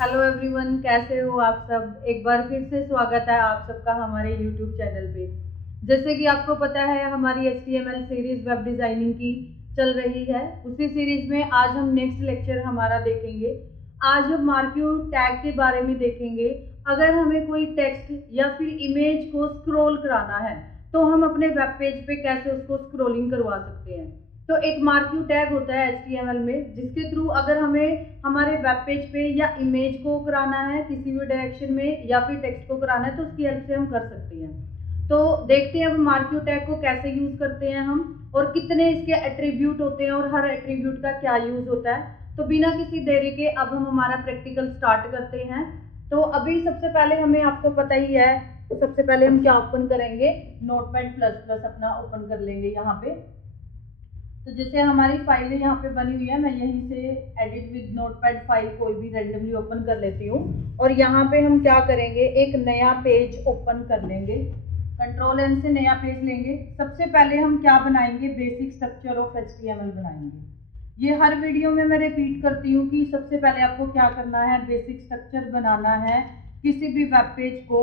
Hello everyone, कैसे हो आप सब। एक बार फिर से स्वागत है आप सबका हमारे यूट्यूब चैनल पे। जैसे कि आपको पता है हमारी HTML सीरीज वेब डिज़ाइनिंग की चल रही है। उसी सीरीज में आज हम नेक्स्ट लेक्चर हमारा देखेंगे। आज हम मार्क्यू टैग के बारे में देखेंगे। अगर हमें कोई टेक्स्ट या फिर इमेज को स्क्रॉल कराना है तो हम अपने वेब पेज पे कैसे उसको स्क्रॉलिंग करवा सकते हैं। तो एक मार्क्यू टैग होता है HTML में, जिसके थ्रू अगर हमें हमारे वेब पेज पे या इमेज को कराना है किसी भी डायरेक्शन में या फिर टेक्स्ट को कराना है तो उसकी हेल्प से हम कर सकते हैं। तो देखते हैं अब मार्क्यू टैग को कैसे यूज करते हैं हम, और कितने इसके एट्रीब्यूट होते हैं और हर एट्रीब्यूट का क्या यूज होता है। तो बिना किसी देरी के अब हम हमारा प्रैक्टिकल स्टार्ट करते हैं। तो अभी सबसे पहले हमें, आपको पता ही है, तो सबसे पहले हम क्या ओपन करेंगे, नोटपैड प्लस प्लस अपना ओपन कर लेंगे यहाँ पे। तो जैसे हमारी फाइल यहाँ पे बनी हुई है, मैं यहीं से एडिट विद नोटपैड फाइल कोई भी रैंडमली ओपन कर लेती हूँ। और यहाँ पे हम क्या करेंगे, एक नया पेज ओपन कर लेंगे। कंट्रोल एन से नया पेज लेंगे। सबसे पहले हम क्या बनाएंगे, बेसिक स्ट्रक्चर ऑफ HTML बनाएंगे। ये हर वीडियो में मैं रिपीट करती हूँ कि सबसे पहले आपको क्या करना है, बेसिक स्ट्रक्चर बनाना है किसी भी वेब पेज को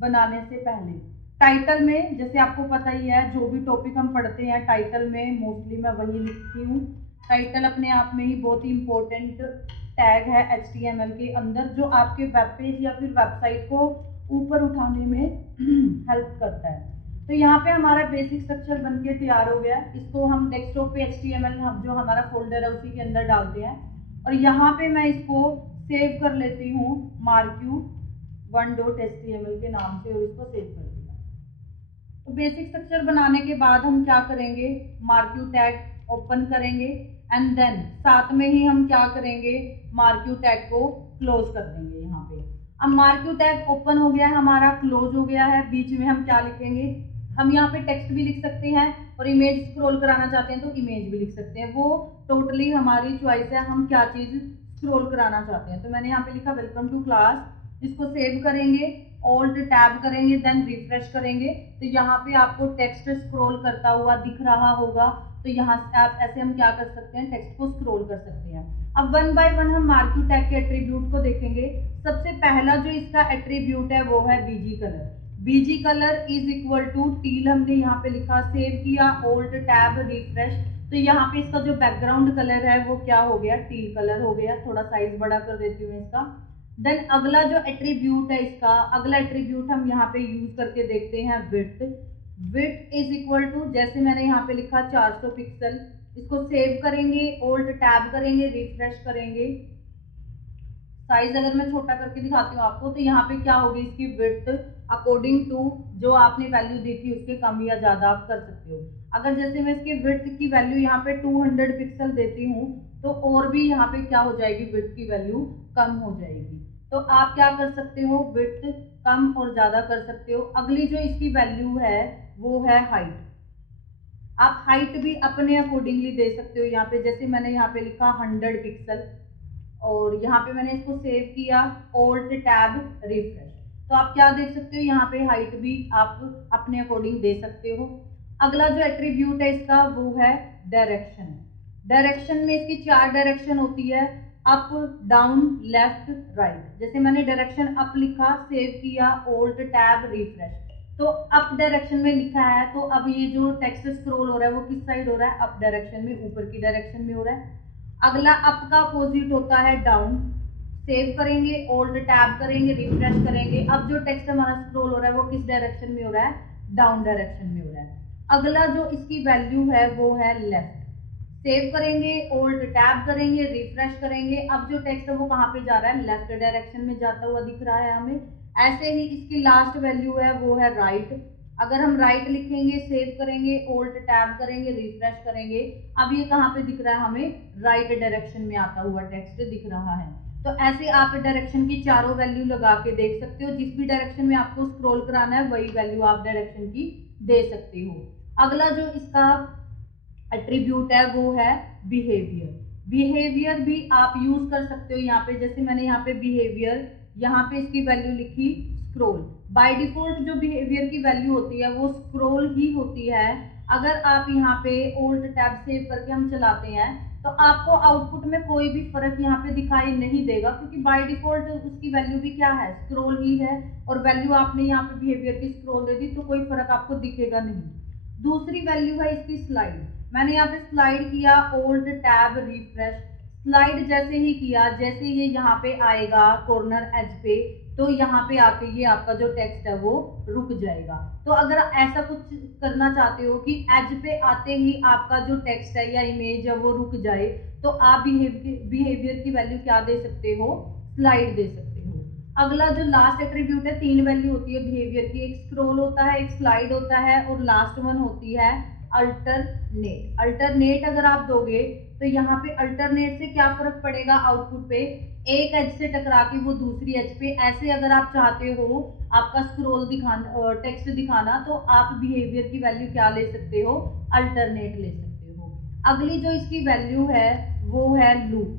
बनाने से पहले। टाइटल में, जैसे आपको पता ही है, जो भी टॉपिक हम पढ़ते हैं टाइटल में मोस्टली मैं वही लिखती हूँ। टाइटल अपने आप में ही बहुत ही इंपॉर्टेंट टैग है HTML के अंदर, जो आपके वेब पेज या फिर वेबसाइट को ऊपर उठाने में हेल्प करता है। तो यहाँ पे हमारा बेसिक स्ट्रक्चर बनके तैयार हो गया। इसको हम डेस्कटॉप पे HTML जो हमारा फोल्डर है उसी के अंदर डालते हैं, और यहाँ पे मैं इसको सेव कर लेती हूँ marq1.html के नाम से, और इसको सेव कर दिया। तो बेसिक स्ट्रक्चर बनाने के बाद हम क्या करेंगे, मार्क्यू टैग ओपन करेंगे एंड देन साथ में ही हम क्या करेंगे, मार्क्यू टैग को क्लोज कर देंगे यहाँ पे। अब मार्क्यू टैग ओपन हो गया है हमारा, क्लोज हो गया है। बीच में हम क्या लिखेंगे, हम यहाँ पे टेक्स्ट भी लिख सकते हैं और इमेज स्क्रॉल कराना चाहते हैं तो इमेज भी लिख सकते हैं। वो टोटली हमारी चॉइस है, हम क्या चीज स्क्रॉल कराना चाहते हैं। तो मैंने यहाँ पे लिखा वेलकम टू क्लास। इसको सेव करेंगे, ऑल्ट टैब करेंगे, देन रिफ्रेश करेंगे। तो यहाँ पे आपको टेक्स्ट स्क्रॉल करता हुआ दिख रहा होगा। तो यहाँ से आप ऐसे हम क्या कर सकते हैं, टेक्स्ट को स्क्रॉल कर सकते हैं। अब वन बाय वन हम मार्क्यू टैग के एट्रीब्यूट को देखेंगे। सबसे पहला जो इसका एट्रीब्यूट है वो है BG colour. BG colour is equal to teal, हमने यहाँ पे लिखा, सेव किया, ऑल्ट टैब रिफ्रेश। तो यहाँ पे इसका जो बैकग्राउंड कलर है वो क्या हो गया, टील कलर हो गया। थोड़ा साइज बड़ा कर देती हूँ इसका। देन अगला जो एट्रीब्यूट है इसका, अगला एट्रीब्यूट हम यहाँ पे यूज करके देखते हैं, width. Width is equal to, जैसे मैंने यहाँ पे लिखा 400 पिक्सल। इसको सेव करेंगे, ओल्ड टैब करेंगे, रिफ्रेश करेंगे। साइज अगर मैं छोटा करके दिखाती हूँ आपको, तो यहाँ पे क्या होगी इसकी विड्थ, अकॉर्डिंग टू जो आपने वैल्यू दी थी उसके कम या ज्यादा आप कर सकते हो। अगर जैसे मैं इसकी विड्थ की वैल्यू यहाँ पे 200 पिक्सल देती हूँ तो और भी यहाँ पे क्या हो जाएगी, विड्थ की वैल्यू कम हो जाएगी। तो आप क्या कर सकते हो, विड्थ कम और ज्यादा कर सकते हो। अगली जो इसकी वैल्यू है वो है हाइट। आप हाइट भी अपने अकॉर्डिंगली दे सकते हो। यहाँ पे जैसे मैंने यहाँ पे लिखा 100 पिक्सल, और यहाँ पे मैंने इसको सेव किया, ऑल्ट टैब रिफ्रेश। तो आप क्या देख सकते हो, यहाँ पे हाइट भी आप अपने अकॉर्डिंग दे सकते हो। अगला जो एट्रीब्यूट है इसका वो है डायरेक्शन। डायरेक्शन में इसकी 4 डायरेक्शन होती है, अप, डाउन, लेफ्ट, राइट। जैसे मैंने डायरेक्शन अप लिखा, सेव किया, ऑल्ट टैब रिफ्रेश। तो अप डायरेक्शन में लिखा है, तो अब ये जो टेक्स्ट स्क्रॉल हो रहा है वो किस साइड हो रहा है, अप डायरेक्शन में, ऊपर की डायरेक्शन में हो रहा है। अगला अप का अपोजिट होता है डाउन। सेव करेंगे, ओल्ड टैब करेंगे, रिफ्रेश करेंगे। अब जो टेक्स्ट हमारा स्क्रॉल हो रहा है वो किस डायरेक्शन में हो रहा है, डाउन डायरेक्शन में हो रहा है। अगला जो इसकी वैल्यू है वो है लेफ्ट। सेव करेंगे, ओल्ड टैब करेंगे, रिफ्रेश करेंगे। अब जो टेक्स्ट है वो कहाँ पे जा रहा है, लेफ्ट डायरेक्शन में जाता हुआ दिख रहा है हमें। ऐसे ही इसकी लास्ट वैल्यू है वो है राइट। अगर हम राइट लिखेंगे, सेव करेंगे, ओल्ट टैब करेंगे, रिफ्रेश करेंगे, अब ये कहाँ पे दिख रहा है हमें, राइट डायरेक्शन में आता हुआ टेक्स्ट दिख रहा है। तो ऐसे आप डायरेक्शन की चारों वैल्यू लगा के देख सकते हो। जिस भी डायरेक्शन में आपको स्क्रॉल कराना है वही वैल्यू आप डायरेक्शन की दे सकते हो। अगला जो इसका एट्रीब्यूट है वो है बिहेवियर। बिहेवियर भी आप यूज कर सकते हो यहाँ पे। जैसे मैंने यहाँ पे बिहेवियर, यहाँ पे इसकी वैल्यू लिखी स्क्रॉल। बाय डिफॉल्ट जो बिहेवियर की वैल्यू होती है वो स्क्रॉल ही होती है। अगर आप यहाँ पे ओल्ट टैब सेव करके हम चलाते हैं तो आपको आउटपुट में कोई भी फर्क यहाँ पे दिखाई नहीं देगा, क्योंकि बाय डिफॉल्ट उसकी वैल्यू भी क्या है, स्क्रॉल ही है, और वैल्यू आपने यहाँ पे बिहेवियर की स्क्रॉल दे दी, तो कोई फर्क आपको दिखेगा नहीं। दूसरी वैल्यू है इसकी स्लाइड। मैंने यहाँ पे स्लाइड किया, ओल्ड टैब रिफ्रेश। स्लाइड जैसे ही किया, जैसे ये यहाँ पे आएगा कॉर्नर एज पे, तो यहाँ पे आके ये आपका जो टेक्स्ट है वो रुक जाएगा। तो अगर ऐसा कुछ करना चाहते हो कि एज पे आते ही आपका जो टेक्स्ट है या इमेज है वो रुक जाए, तो आप बिहेवियर की वैल्यू क्या दे सकते हो, स्लाइड दे सकते हो। अगला जो लास्ट एट्रीब्यूट है, 3 वैल्यू होती है बिहेवियर की, एक स्क्रॉल होता है, एक स्लाइड होता है, और लास्ट वन होती है अल्टरनेट। अल्टरनेट अगर आप दोगे तो यहाँ पे अल्टरनेट से क्या फर्क पड़ेगा आउटपुट पे, एक एज से टकरा के वो दूसरी एज पे। ऐसे अगर आप चाहते हो आपका स्क्रॉल दिखाना, टेक्स्ट दिखाना, तो आप बिहेवियर की वैल्यू क्या ले सकते हो, अल्टरनेट ले सकते हो। अगली जो इसकी वैल्यू है वो है लूप।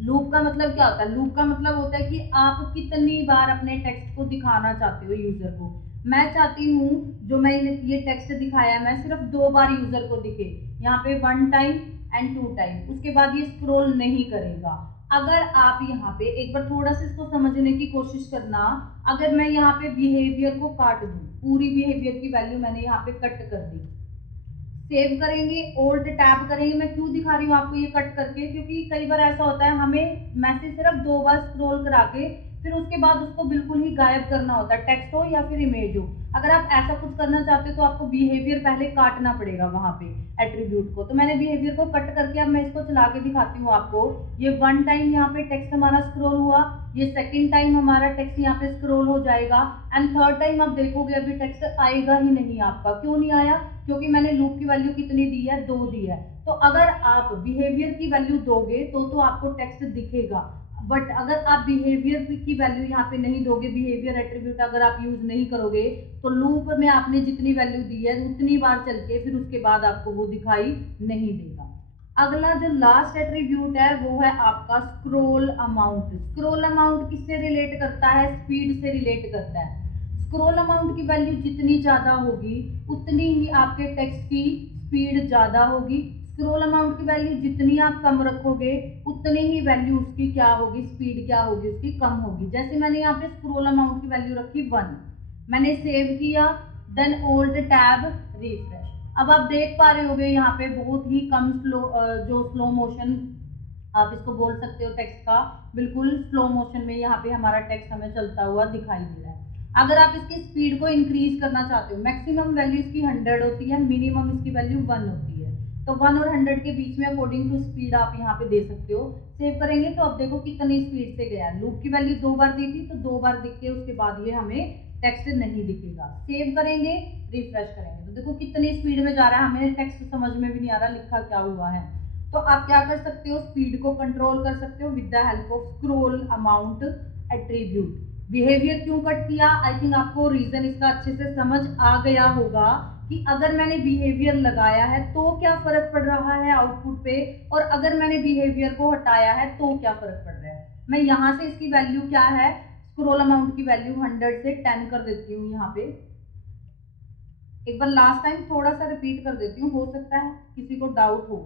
लूप का मतलब क्या होता है, लूप का मतलब होता है कि आप कितनी बार अपने टेक्स्ट को दिखाना चाहते हो यूजर को। मैं चाहती हूँ जो मैं ये टेक्स्ट दिखाया, मैं सिर्फ 2 बार यूजर को दिखे, यहाँ पे 1 टाइम एंड 2 टाइम, उसके बाद ये स्क्रॉल नहीं करेगा। अगर आप यहाँ पे एक बार थोड़ा सा इसको समझने की कोशिश करना, अगर मैं यहाँ पे बिहेवियर को काट दूं, पूरी बिहेवियर की वैल्यू मैंने यहाँ पे कट कर दी, सेव करेंगे, ओल्ड टैब करेंगे। मैं क्यों दिखा रही हूँ आपको ये कट करके, क्योंकि कई बार ऐसा होता है हमें मैसेज सिर्फ 2 बार स्क्रॉल करा के फिर उसके बाद उसको बिल्कुल ही गायब करना होता है, टेक्स्ट हो या फिर इमेज हो। अगर आप ऐसा कुछ करना चाहते हो तो आपको बिहेवियर पहले काटना पड़ेगा वहां पे एट्रीब्यूट को। तो मैंने बिहेवियर को कट करके अब मैं इसको चला के दिखाती हूँ आपको। ये 1 टाइम यहाँ पे टेक्स्ट हमारा स्क्रॉल हुआ, ये 2nd टाइम हमारा टेक्स्ट यहाँ पे स्क्रॉल हो जाएगा, एंड 3rd टाइम आप देखोगे अभी टेक्स्ट आएगा ही नहीं आपका। क्यों नहीं आया, क्योंकि मैंने लूप की वैल्यू कितनी दी है, 2 दी है। तो अगर आप बिहेवियर की वैल्यू दोगे तो आपको टेक्स्ट दिखेगा, बट अगर आप बिहेवियर की वैल्यू यहाँ पे नहीं दोगे, बिहेवियर एट्रीब्यूट अगर आप यूज नहीं करोगे, तो लूप में आपने जितनी वैल्यू दी है उतनी बार चल के फिर उसके बाद आपको वो दिखाई नहीं देगा। अगला जो लास्ट एट्रीब्यूट है वो है आपका स्क्रॉल अमाउंट। स्क्रॉल अमाउंट किससे रिलेट करता है, स्पीड से रिलेट करता है। स्क्रॉल अमाउंट की वैल्यू जितनी ज्यादा होगी उतनी ही आपके टेक्स्ट की स्पीड ज्यादा होगी। स्क्रॉल अमाउंट की वैल्यू जितनी आप कम रखोगे उतनी ही वैल्यू उसकी क्या होगी, स्पीड क्या होगी उसकी, कम होगी। जैसे मैंने यहाँ पे स्क्रॉल अमाउंट की वैल्यू रखी 1, मैंने सेव किया, देन ओल्ड टैब रिफ्रेश। अब आप देख पा रहे होगे यहाँ पे बहुत ही कम जो स्लो मोशन आप इसको बोल सकते हो टेक्स्ट का, बिल्कुल स्लो मोशन में यहाँ पे हमारा टेक्स्ट हमें चलता हुआ दिखाई दे रहा है। अगर आप इसकी स्पीड को इंक्रीज करना चाहते हो, मैक्सिमम वैल्यू इसकी 100 होती है, मिनिमम इसकी वैल्यू 1 होती है, तो 1 और 100 के बीच में अकॉर्डिंग टू स्पीड आप यहाँ पे दे सकते हो। सेव करेंगे तो अब देखो कितनी स्पीड से गया। लूप की वैल्यू 2 बार दी थी तो 2 बार दिख के उसके बाद ये हमें टेक्स्ट नहीं दिखेगा। सेव करेंगे, रिफ्रेश करेंगे तो देखो कितनी स्पीड में जा रहा है, हमें टेक्स्ट समझ में भी नहीं आ रहा लिखा क्या हुआ है। तो आप क्या कर सकते हो, स्पीड को कंट्रोल कर सकते हो with the help of scroll amount attribute. Behaviour क्यों कट किया, आई थिंक आपको रीजन इसका अच्छे से समझ आ गया होगा कि अगर मैंने बिहेवियर लगाया है तो क्या फर्क पड़ रहा है आउटपुट पे, और अगर मैंने बिहेवियर को हटाया है तो क्या फर्क पड़ रहा है। मैं यहाँ से इसकी वैल्यू क्या है, स्क्रॉल अमाउंट की वैल्यू 100 से 10 कर देती हूँ। यहाँ पे एक बार लास्ट टाइम थोड़ा सा रिपीट कर देती हूँ, हो सकता है किसी को डाउट हो,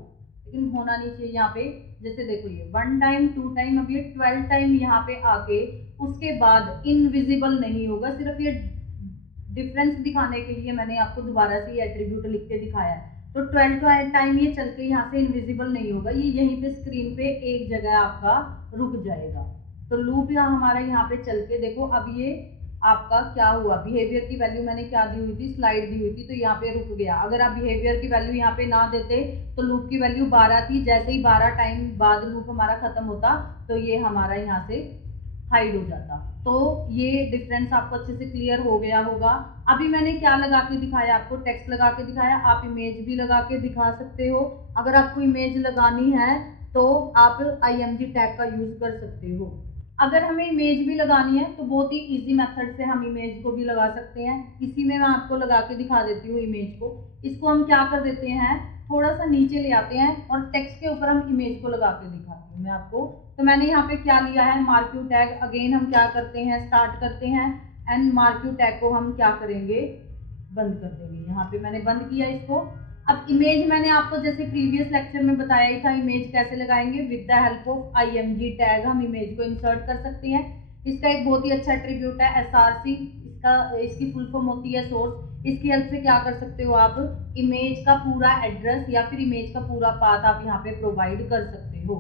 लेकिन होना नहीं चाहिए। यहाँ पे जैसे देखो ये 1 टाइम 2 टाइम, अब ये 12 टाइम यहाँ पे आके उसके बाद इनविजिबल नहीं होगा, सिर्फ ये डिफरेंस दिखाने के लिए मैंने आपको दोबारा से ये एट्रीब्यूट लिख के दिखाया है। तो 12 टाइम ये चल के यहाँ से इनविजिबल नहीं होगा, ये यहीं पे स्क्रीन पे एक जगह आपका रुक जाएगा। तो लूप यहाँ हमारा यहाँ पे चल के देखो अब ये आपका क्या हुआ, बिहेवियर की वैल्यू मैंने क्या दी हुई थी, स्लाइड दी हुई थी, तो यहाँ पे रुक गया। अगर आप बिहेवियर की वैल्यू यहाँ पे ना देते तो लूप की वैल्यू 12 थी, जैसे ही 12 टाइम बाद लूप हमारा खत्म होता तो ये हमारा यहाँ से हाइड हो जाता। तो ये डिफरेंस आपको अच्छे से क्लियर हो गया होगा। अभी मैंने क्या लगा के दिखाया, आपको टेक्स्ट लगा के दिखाया, आप इमेज भी लगा के दिखा सकते हो। अगर आपको इमेज लगानी है तो आप IMG टैग का यूज कर सकते हो। अगर हमें इमेज भी लगानी है तो बहुत ही इजी मेथड से हम इमेज को भी लगा सकते हैं। इसी में मैं आपको लगा के दिखा देती हूँ इमेज को। इसको हम क्या कर देते हैं, थोड़ा सा नीचे ले आते हैं और टेक्स्ट के ऊपर हम इमेज को लगा के दिखाती हूँ मैं आपको। तो मैंने यहाँ पे क्या लिया है, मार्क्यू टैग। अगेन हम क्या करते हैं, स्टार्ट करते हैं एंड मार्क्यू टैग को हम क्या करेंगे, बंद कर देंगे। यहाँ पे मैंने बंद किया इसको। अब इमेज मैंने आपको जैसे प्रीवियस लेक्चर में बताया ही था, इमेज कैसे लगाएंगे। With the help of IMG tag हम इमेज को इंसर्ट कर सकते हैं। इसका एक बहुत ही अच्छा एट्रीब्यूट है SRC, इसकी फुल फॉर्म होती है सोर्स। इसकी हेल्प से क्या कर सकते हो आप, इमेज का पूरा एड्रेस या फिर इमेज का पूरा पाथ आप यहाँ पे प्रोवाइड कर सकते हो।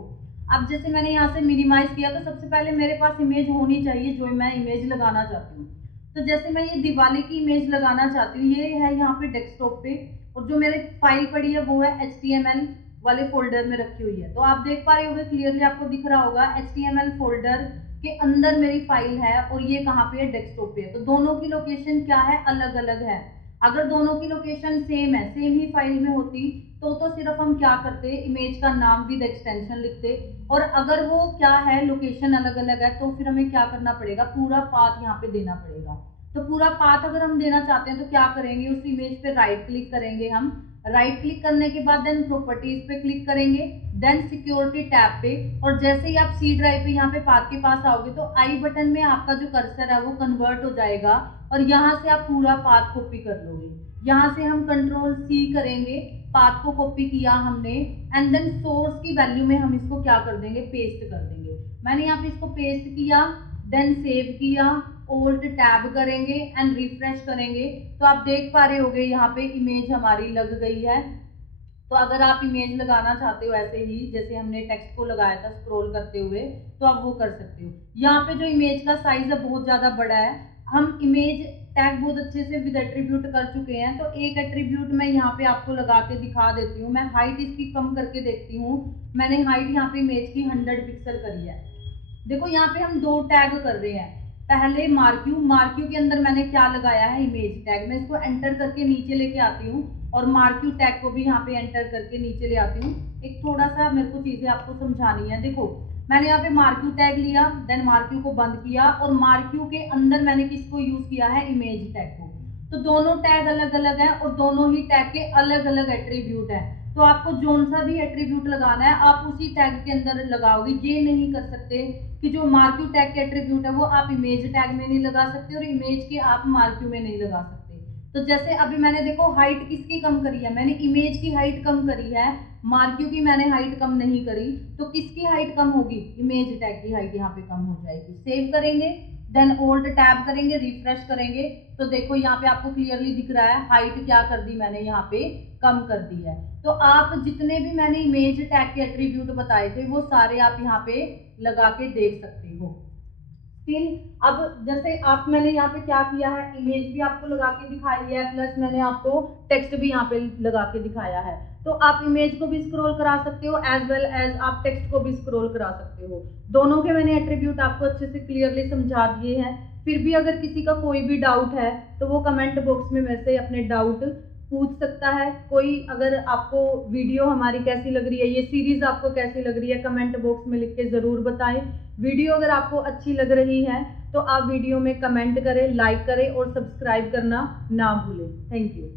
अब जैसे मैंने यहाँ से मिनिमाइज किया, तो सबसे पहले मेरे पास इमेज होनी चाहिए जो मैं इमेज लगाना चाहती हूँ। तो जैसे मैं ये दिवाली की इमेज लगाना चाहती हूँ, ये है यहाँ पे डेस्कटॉप पे, और जो मेरे फाइल पड़ी है वो है HTML वाले फोल्डर में रखी हुई है। तो आप देख पा रहे होंगे, क्लियरली आपको दिख रहा होगा HTML फोल्डर के अंदर मेरी फाइल है, और ये कहाँ पे है, डेस्कटॉप पे है। तो दोनों की लोकेशन क्या है, अलग अलग है। अगर दोनों की लोकेशन सेम है, सेम ही फाइल में होती, तो सिर्फ हम क्या करते, इमेज का नाम विद एक्सटेंशन लिखते। और अगर वो क्या है, लोकेशन अलग अलग है, तो फिर हमें क्या करना पड़ेगा, पूरा पाथ यहाँ पे देना पड़ेगा। तो पूरा पाथ अगर हम देना चाहते हैं तो क्या करेंगे, उस इमेज पे राइट क्लिक करेंगे हम। राइट क्लिक करने के बाद देन प्रॉपर्टीज पे क्लिक करेंगे, देन सिक्योरिटी टैब पे, और जैसे ही आप सी ड्राइव पे यहाँ पे पाथ के पास आओगे तो आई बटन में आपका जो कर्सर है वो कन्वर्ट हो जाएगा, और यहाँ से आप पूरा पाथ कॉपी कर लोगे। यहाँ से हम कंट्रोल C करेंगे, पाथ को कॉपी किया हमने, एंड देन सोर्स की वैल्यू में हम इसको क्या कर देंगे, पेस्ट कर देंगे। मैंने यहाँ पे इसको पेस्ट किया, देन सेव किया, Alt टैब करेंगे एंड रिफ्रेश करेंगे, तो आप देख पा रहे होगे यहाँ पे इमेज हमारी लग गई है। तो अगर आप इमेज लगाना चाहते हो ऐसे ही जैसे हमने टेक्स्ट को लगाया था स्क्रॉल करते हुए, तो आप वो कर सकते हो। यहाँ पे जो इमेज का साइज है बहुत ज्यादा बड़ा है। हम इमेज टैग बहुत अच्छे से विद एट्रीब्यूट कर चुके हैं, तो एक एट्रीब्यूट मैं यहाँ पे आपको लगा के दिखा देती हूँ। मैं हाइट इसकी कम करके देखती हूँ। मैंने हाइट यहाँ पे इमेज की 100 पिक्सल करी है। देखो यहाँ पे हम दो टैग कर रहे हैं। पहले मार्क्यू के अंदर मैंने क्या लगाया है, इमेज टैग। मैं इसको एंटर करके नीचे लेके आती हूँ, और मार्क्यू टैग को भी यहाँ पे एंटर करके नीचे ले आती हूँ। एक थोड़ा सा मेरे को चीजें आपको समझानी है। देखो मैंने यहाँ पे मार्क्यू टैग लिया, देन मार्क्यू को बंद किया, और मार्क्यू के अंदर मैंने किसको यूज किया है, इमेज टैग को। तो दोनों टैग अलग अलग है, और दोनों ही टैग के अलग अलग एट्रीब्यूट है। तो आपको जोन सा भी एट्रीब्यूट लगाना है आप उसी टैग के अंदर लगाओगे। ये नहीं कर सकते कि जो मार्क्यू टैग के एट्रीब्यूट है वो आप इमेज टैग में नहीं लगा सकते, और इमेज के आप मार्क्यू में नहीं लगा सकते। तो जैसे अभी मैंने देखो हाइट किसकी कम करी है, मैंने इमेज की हाइट कम करी है, मार्क्यू की मैंने हाइट कम नहीं करी। तो किसकी हाइट कम होगी, इमेज टैग की हाइट यहाँ पे कम हो जाएगी। सेव करेंगे, देन Alt टैब करेंगे, रिफ्रेश करेंगे, तो देखो यहाँ पे आपको क्लियरली दिख रहा है हाइट क्या कर दी मैंने, यहाँ पे कम कर दी है। तो आप जितने भी मैंने इमेज टैग के एट्रीब्यूट बताए थे वो सारे आप यहाँ पे लगा के देख सकते हो। स्टिल अब जैसे आप मैंने यहाँ पे क्या किया है, इमेज भी आपको लगा के दिखाई है, प्लस मैंने आपको टेक्स्ट भी यहाँ पे लगा के दिखाया है। तो आप इमेज को भी स्क्रॉल करा सकते हो एज वेल एज आप टेक्स्ट को भी स्क्रॉल करा सकते हो। दोनों के मैंने एट्रीब्यूट आपको अच्छे से क्लियरली समझा दिए हैं। फिर भी अगर किसी का कोई भी डाउट है तो वो कमेंट बॉक्स में मेरे से अपने डाउट पूछ सकता है। कोई अगर आपको वीडियो हमारी कैसी लग रही है, ये सीरीज आपको कैसी लग रही है, कमेंट बॉक्स में लिख के जरूर बताएं। वीडियो अगर आपको अच्छी लग रही है तो आप वीडियो में कमेंट करें, लाइक करें और सब्सक्राइब करना ना भूलें। Thank you.